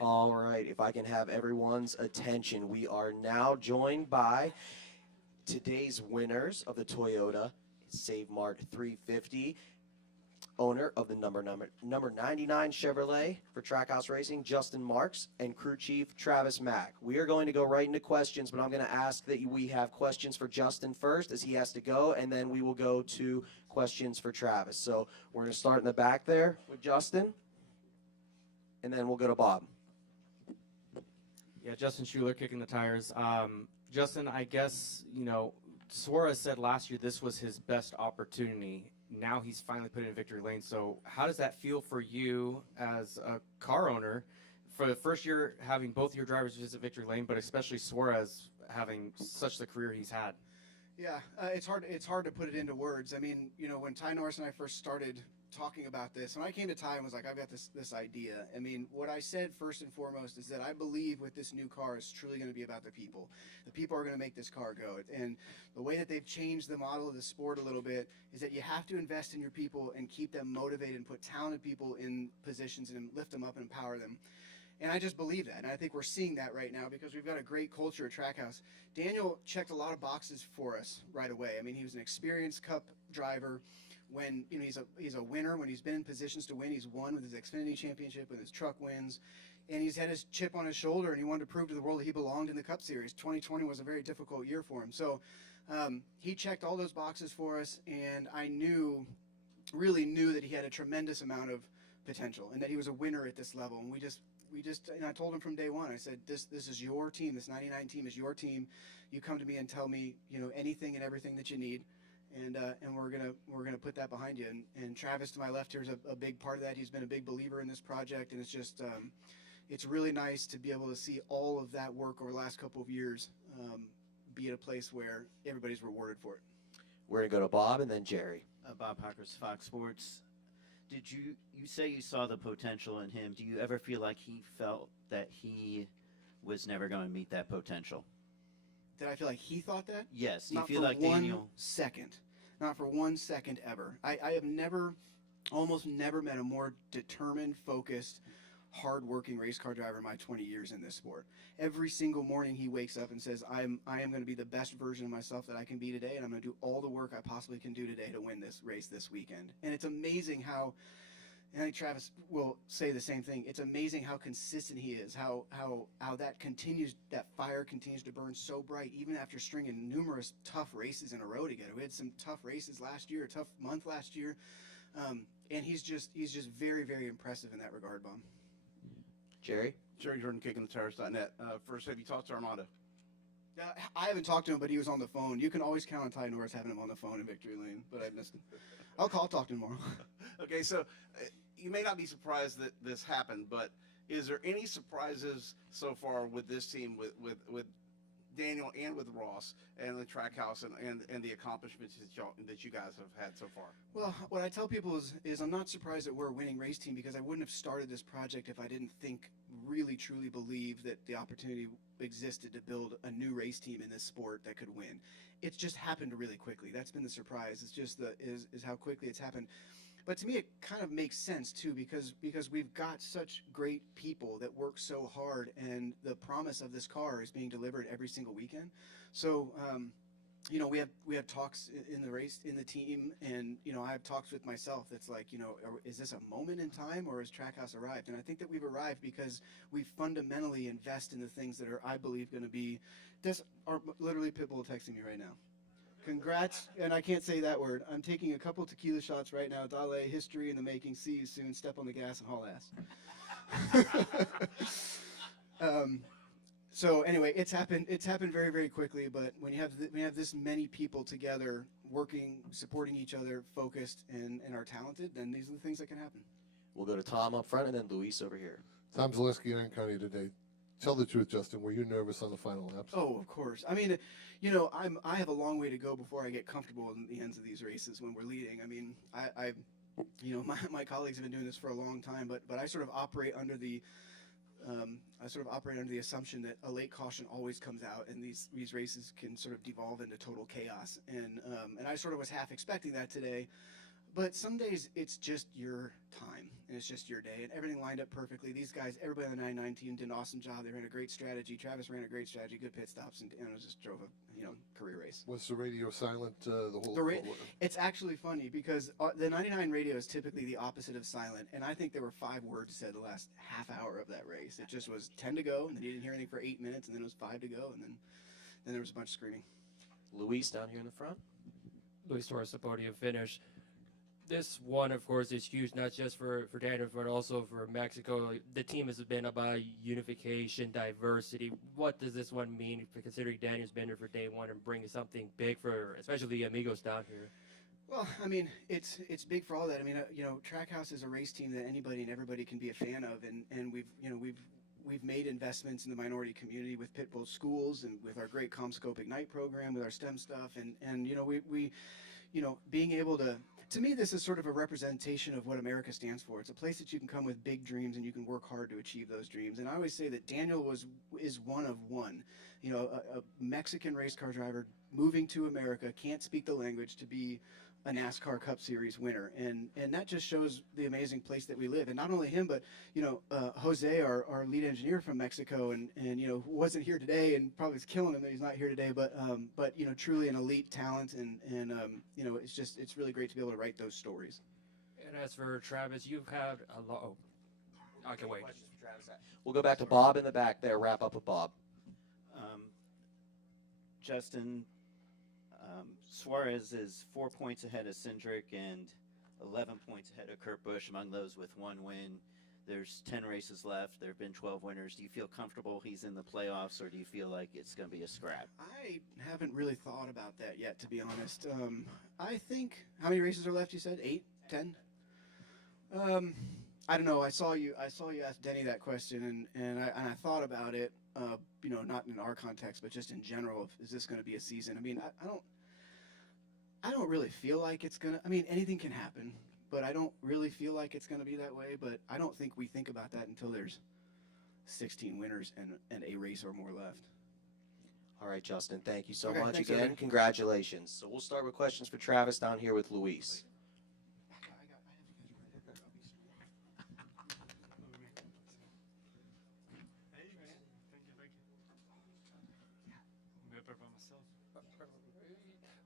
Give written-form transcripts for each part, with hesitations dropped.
All right, if I can have everyone's attention, we are now joined by today's winners of the Toyota Save Mart 350, owner of the number 99 Chevrolet for Trackhouse Racing, Justin Marks, and crew chief Travis Mack. We are going to go right into questions, but I'm going to ask that we have questions for Justin first as he has to go, and then we will go to questions for Travis. So we're going to start in the back there with Justin, and then we'll go to Bob. Yeah, Justin Schuler kicking the tires. Justin, I guess, Suarez said last year this was his best opportunity. Now he's finally put it in victory lane. So how does that feel for you as a car owner for the first year having both your drivers visit victory lane, but especially Suarez having such the career he's had? Yeah, it's hard to put it into words. I mean, when Ty Norris and I first started talking about this, when I came to Ty and was like, I've got this idea. I mean, what I said first and foremost is that I believe with this new car is truly going to be about the people. The people are going to make this car go. And the way that they've changed the model of the sport a little bit is that you have to invest in your people and keep them motivated and put talented people in positions and lift them up and empower them. And I just believe that. And I think we're seeing that right now because we've got a great culture at Trackhouse. Daniel checked a lot of boxes for us right away. I mean, he was an experienced Cup driver. When he's a winner, when he's been in positions to win, he's won with his Xfinity Championship, with his truck wins, and he's had his chip on his shoulder, and he wanted to prove to the world that he belonged in the Cup Series. 2020 was a very difficult year for him, so he checked all those boxes for us, and I really knew that he had a tremendous amount of potential, and that he was a winner at this level. And and I told him from day one, I said, this is your team. This 99 team is your team. You come to me and tell me, anything and everything that you need. And we're gonna put that behind you. And Travis to my left here is a big part of that. He's been a big believer in this project, and it's just it's really nice to be able to see all of that work over the last couple of years be at a place where everybody's rewarded for it. We're gonna go to Bob and then Jerry. Bob Parker's Fox Sports. Did you say you saw the potential in him? Do you ever feel like he felt that he was never going to meet that potential? Did I feel like he thought that? Yes. Do you Not feel for like one Daniel? second. Not for 1 second ever. I have almost never met a more determined, focused, hard-working race car driver in my 20 years in this sport. Every single morning he wakes up and says, I am going to be the best version of myself that I can be today, and I'm going to do all the work I possibly can do today to win this race this weekend. And it's amazing how, and I think Travis will say the same thing, it's amazing how consistent he is, how that continues, that fire continues to burn so bright, even after stringing numerous tough races in a row together. We had some tough races last year, a tough month last year, and he's just very, very impressive in that regard, Bob. Jerry? Jerry Jordan, kickingthetires.net. First, have you talked to Armando? I haven't talked to him, but he was on the phone. You can always count on Ty Norris having him on the phone in victory lane, but I missed him. I'll talk to him tomorrow. Okay, so you may not be surprised that this happened, but is there any surprises so far with this team, with Daniel and with Ross and the Trackhouse and the accomplishments that you guys have had so far? Well, what I tell people is I'm not surprised that we're a winning race team, because I wouldn't have started this project if I didn't really truly believe that the opportunity existed to build a new race team in this sport that could win. It's just happened really quickly. That's been the surprise. It's just is how quickly it's happened. But to me, it kind of makes sense too, because we've got such great people that work so hard, and the promise of this car is being delivered every single weekend. So, we have talks in the race, in the team, and I have talks with myself. That's like, is this a moment in time, or has Trackhouse arrived? And I think that we've arrived because we fundamentally invest in the things that are, I believe, going to be. This are literally people texting me right now. Congrats, and I can't say that word. I'm taking a couple tequila shots right now. Dale, history in the making. See you soon. Step on the gas and haul ass. So anyway, it's happened very, very quickly. But when you have this many people together, working, supporting each other, focused, and are talented, then these are the things that can happen. We'll go to Tom up front and then Luis over here. Tom Zaleski, Iron County today. Tell the truth, Justin. Were you nervous on the final laps? Oh, of course. I mean, I have a long way to go before I get comfortable in the ends of these races when we're leading. I mean, my colleagues have been doing this for a long time, but I sort of operate under the assumption that a late caution always comes out, and these races can sort of devolve into total chaos. And I sort of was half expecting that today. but some days it's just your time and it's just your day and everything lined up perfectly. These guys, everybody on the 99 team did an awesome job. They ran a great strategy. Travis ran a great strategy, good pit stops, and just drove a career race. Was the radio silent the whole? It's actually funny because the 99 radio is typically the opposite of silent, and I think there were 5 words said the last half hour of that race. It just was 10 to go, and then you didn't hear anything for 8 minutes, and then it was 5 to go, and then there was a bunch of screaming. Luis down here in the front. Luis Torres, the podium finish. This one, of course, is huge, not just for Daniel, but also for Mexico. The team has been about unification, diversity. What does this one mean, considering Daniel's been there for day one and bringing something big for, especially the amigos down here? Well, I mean, it's big for all that. I mean, Trackhouse is a race team that anybody and everybody can be a fan of, and we've made investments in the minority community with Pit Bull schools and with our great ComScope Ignite program with our STEM stuff, and we being able to me, this is sort of a representation of what America stands for. It's a place that you can come with big dreams and you can work hard to achieve those dreams. And I always say that Daniel is one of one. A Mexican race car driver moving to America, can't speak the language, to be a NASCAR Cup Series winner, and that just shows the amazing place that we live. And not only him, but Jose, our lead engineer from Mexico, and who wasn't here today, and probably is killing him that he's not here today. But truly an elite talent, and it's really great to be able to write those stories. And as for Travis, you've had a lot. Oh, I can wait. Questions for Travis. We'll go back to Bob in the back there. Wrap up with Bob. Justin, Suarez is 4 points ahead of Cindric and 11 points ahead of Kurt Busch, among those with 1 win. There's 10 races left. There have been 12 winners. Do you feel comfortable he's in the playoffs, or do you feel like it's going to be a scrap? I haven't really thought about that yet, to be honest. I think, how many races are left, you said? 8? 10? I don't know. I saw you ask Denny that question, and I thought about it. Not in our context, but just in general. Is this going to be a season? I mean, I don't really feel like it's gonna. I mean, anything can happen, but I don't really feel like it's gonna be that way. But I don't think we think about that until there's 16 winners and a race or more left. All right, Justin, thank you so Okay, much thanks, again. everybody. Congratulations. So we'll start with questions for Travis down here with Luis.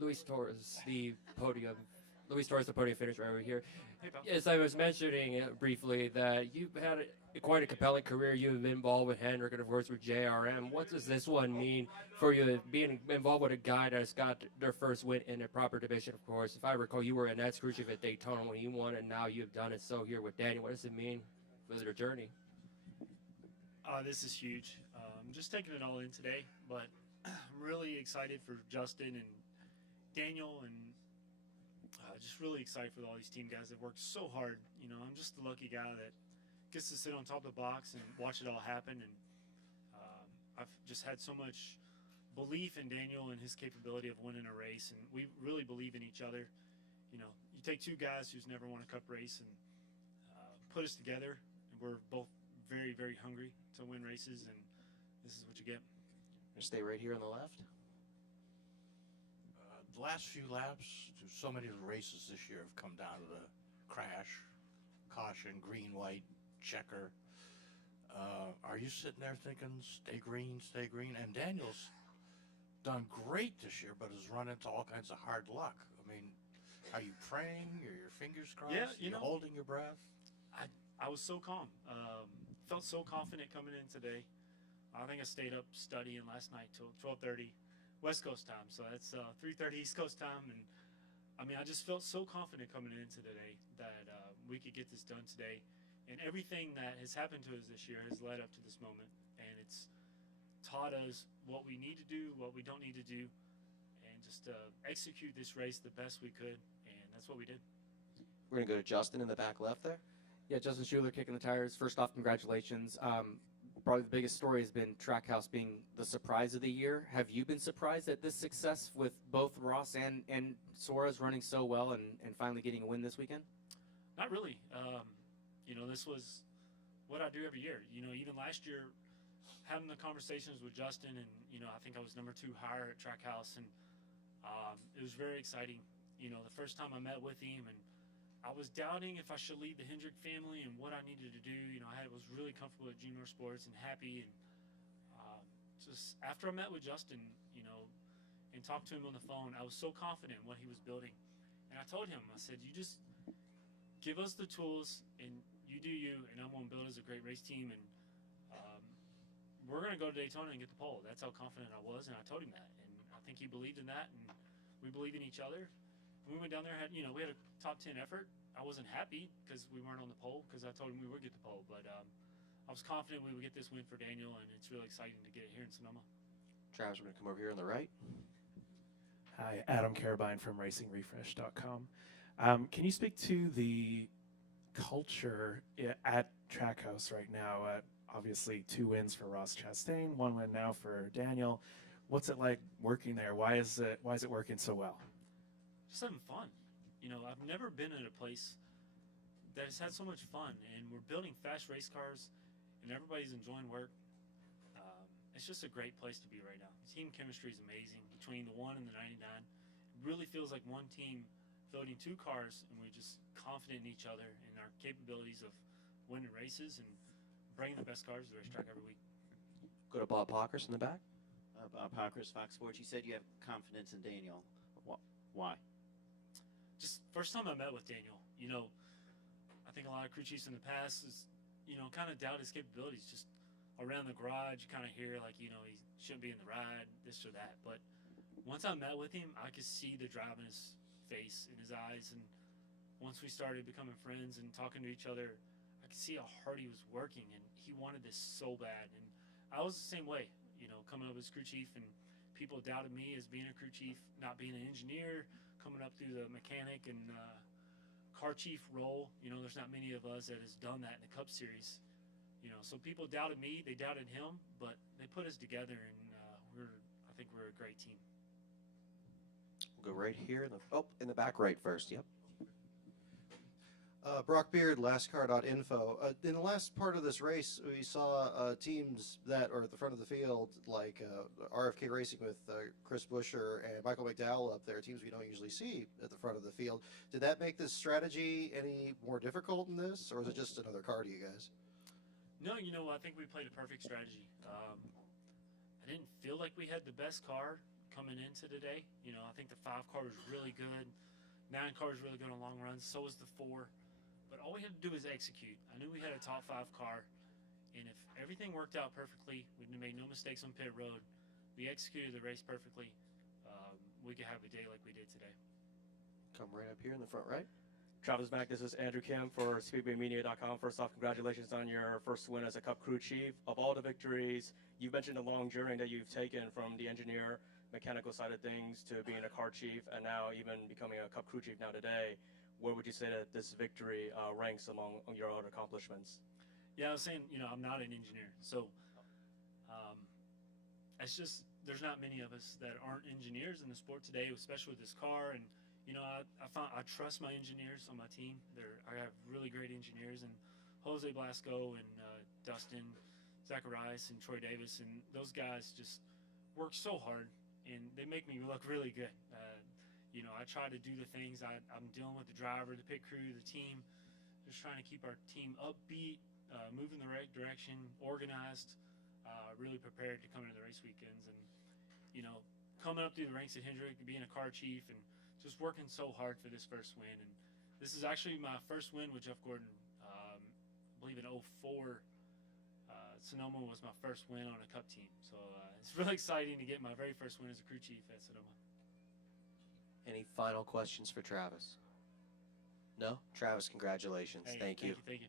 Luis Torres, the podium finisher over here. As I was mentioning briefly, that you've had quite a compelling career. You've been involved with Hendrick and, of course, with JRM. What does this one mean for you, being involved with a guy that's got their first win in a proper division, of course? If I recall, you were in that Khrushchev at Daytona when he won, and now you've done it so here with Daniel. What does it mean for their journey? This is huge. I'm just taking it all in today, but I'm really excited for Justin and Daniel, and just really excited for all these team guys that worked so hard. I'm just the lucky guy that gets to sit on top of the box and watch it all happen. And I've just had so much belief in Daniel and his capability of winning a race, and we really believe in each other. You take 2 guys who's never won a cup race and put us together, and we're both very, very hungry to win races, and this is what you get. Stay right here on the left. The last few laps to so many of the races this year have come down to the crash, caution, green, white, checker. Are you sitting there thinking, stay green, stay green? And Daniel's done great this year, but has run into all kinds of hard luck. I mean, are you praying? Are your fingers crossed? Yeah, Are you holding your breath? I was so calm. Felt so confident coming in today. I think I stayed up studying last night till 12:30 West Coast time. So that's 3:30 East Coast time. And I mean, I just felt so confident coming into today that we could get this done today. And everything that has happened to us this year has led up to this moment. And it's taught us what we need to do, what we don't need to do, and just execute this race the best we could. And that's what we did. We're going to go to Justin in the back left there. Yeah, Justin Schuler kicking the tires. First off, congratulations. Probably the biggest story has been Trackhouse being the surprise of the year. Have you been surprised at this success with both Ross and Suarez running so well and finally getting a win this weekend? Not really. This was what I do every year. Even last year, having the conversations with Justin, and I think I was number 2 higher at Trackhouse, and it was very exciting. The first time I met with him, and I was doubting if I should lead the Hendrick family and what I needed to do. You know, I was really comfortable at Junior Sports and happy. And just after I met with Justin, you know, and talked to him on the phone, I was so confident in what he was building. And I told him, I said, you just give us the tools and you do you, and I'm going to build us a great race team. And we're going to go to Daytona and get the pole. That's how confident I was, and I told him that. And I think he believed in that, and we believe in each other. We went down there, we had a top 10 effort. I wasn't happy because we weren't on the pole because I told him we would get the pole. But I was confident we would get this win for Daniel, and it's really exciting to get it here in Sonoma. Travis, we're going to come over here on the right. Hi, Adam Carabine from RacingRefresh.com. Can you speak to the culture at Trackhouse right now? Obviously, 2 wins for Ross Chastain, 1 win now for Daniel. What's it like working there? Why is it working so well? Just having fun. You know, I've never been at a place that has had so much fun, and we're building fast race cars, and everybody's enjoying work. It's just a great place to be right now. Team chemistry is amazing between the 1 and the 99. It really feels like one team building 2 cars, and we're just confident in each other and our capabilities of winning races and bringing the best cars to the racetrack every week. Go to Bob Hawkers in the back. Bob Hawkers, Fox Sports. You said you have confidence in Daniel. Why? Just first time I met with Daniel, you know, I think a lot of crew chiefs in the past is, you know, kind of doubt his capabilities. Just around the garage, you kind of hear like, you know, he shouldn't be in the ride, this or that. But once I met with him, I could see the drive in his face, in his eyes, and once we started becoming friends and talking to each other, I could see how hard he was working, and he wanted this so bad. And I was the same way, you know, coming up as crew chief, and people doubted me as being a crew chief, not being an engineer, coming up through the mechanic and car chief role. You know, there's not many of us that has done that in the Cup Series. You know, so people doubted me, they doubted him, but they put us together, and I think we're a great team. We'll go right here in the back right first. Yep. Brock Beard, lastcar.info. In the last part of this race, we saw teams that are at the front of the field, like RFK Racing with Chris Buescher and Michael McDowell up there, teams we don't usually see at the front of the field. Did that make this strategy any more difficult in this, or is it just another car to you guys? No, you know, I think we played a perfect strategy. I didn't feel like we had the best car coming into today. You know, I think the 5 car was really good. 9 car was really good on long runs. So was the 4. But all we had to do was execute. I knew we had a top 5 car, and if everything worked out perfectly, we made no mistakes on pit road, we executed the race perfectly, we could have a day like we did today. Come right up here in the front right. Travis Mack, this is Andrew Kim for SpeedwayMedia.com. First off, congratulations on your first win as a Cup crew chief. Of all the victories, you mentioned the long journey that you've taken from the engineer, mechanical side of things to being a car chief and now even becoming a Cup crew chief now today. Where would you say that this victory ranks among your other accomplishments? Yeah, I was saying, you know, I'm not an engineer, so it's just there's not many of us that aren't engineers in the sport today, especially with this car. And you know, I trust my engineers on my team. I have really great engineers, and Jose Blasco and Dustin, Zacharias, and Troy Davis, and those guys just work so hard, and they make me look really good. You know, I try to do the things I'm dealing with the driver, the pit crew, the team, just trying to keep our team upbeat, moving the right direction, organized, really prepared to come into the race weekends. And, you know, coming up through the ranks at Hendrick, being a car chief, and just working so hard for this first win. And this is actually my first win with Jeff Gordon. I believe in 04, Sonoma was my first win on a Cup team. So it's really exciting to get my very first win as a crew chief at Sonoma. Any final questions for Travis? No? Travis, congratulations. Hey, Thank you. Thank you.